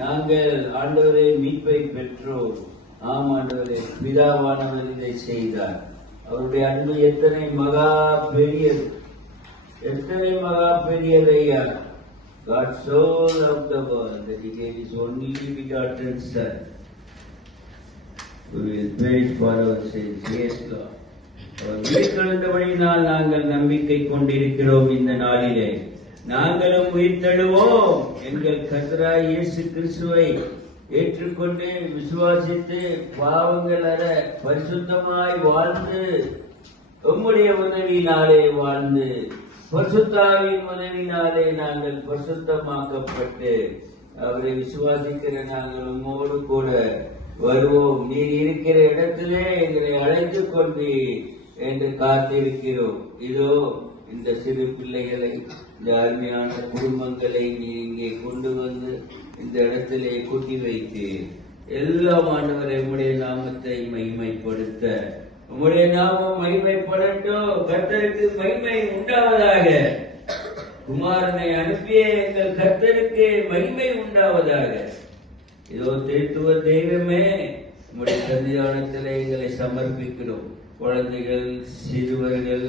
நாங்கள் ஆண்டவரே மீட்பை பெற்றோம். ஆம் ஆண்டவரே, பிதாவானவர் இதை செய்தார். அவருடைய அன்பு எத்தனை மகா பெரியது, எத்தனை மகா பெரியது ஐயா. God so loved the world that he gave his only begotten Son, who will pay for our sins. Yes, Lord. அவர் உயிர்த்தெழுந்தபடியினால் நாங்கள் நம்பிக்கை கொண்டிருக்கிறோம். இந்த நாளிலே நாங்களும் உயிர்த்தெழுவோம். எங்கள் கர்த்தராகிய இயேசு கிறிஸ்துவை ஏற்றுக்கொண்டு விசுவாசித்து பாவங்கள் அற பரிசுத்தமாய் வாழ்ந்து உம்முடைய உதவியினாலே வாழ்ந்து பரிசுத்தாவின் உதவியினாலே நாங்கள் பரிசுத்தமாக்கப்பட்டு அவரை விசுவாசிக்கிற நாங்கள் உம்மோடு கூட வருவோம். நீர் இருக்கிற இடத்திலே எங்களை அழைத்துக் கொண்டு என்று காத்திருக்கிறோம். இதோ இந்த சிறு பிள்ளைகளை, இந்த அருமையான குடும்பங்களை நீ இங்கே கொண்டு வந்து இந்த இடத்திலே கூட்டி வைத்து எல்லாம் ஆண்டவரை உம்முடைய நாமத்தை மகிமைப்படுத்த, உம்முடைய நாமம் மகிமைப்படட்டும். கர்த்தருக்கு மகிமை உண்டாவதாக. குமாரனை அனுப்பிய எங்கள் கர்த்தருக்கு மகிமை உண்டாவதாக. இதோ திருத்துவ தெய்வமே, உம்முடைய சன்னிதானத்திலே எங்களை சமர்ப்பிக்கிறோம். குழந்தைகள், சிறுவர்கள்,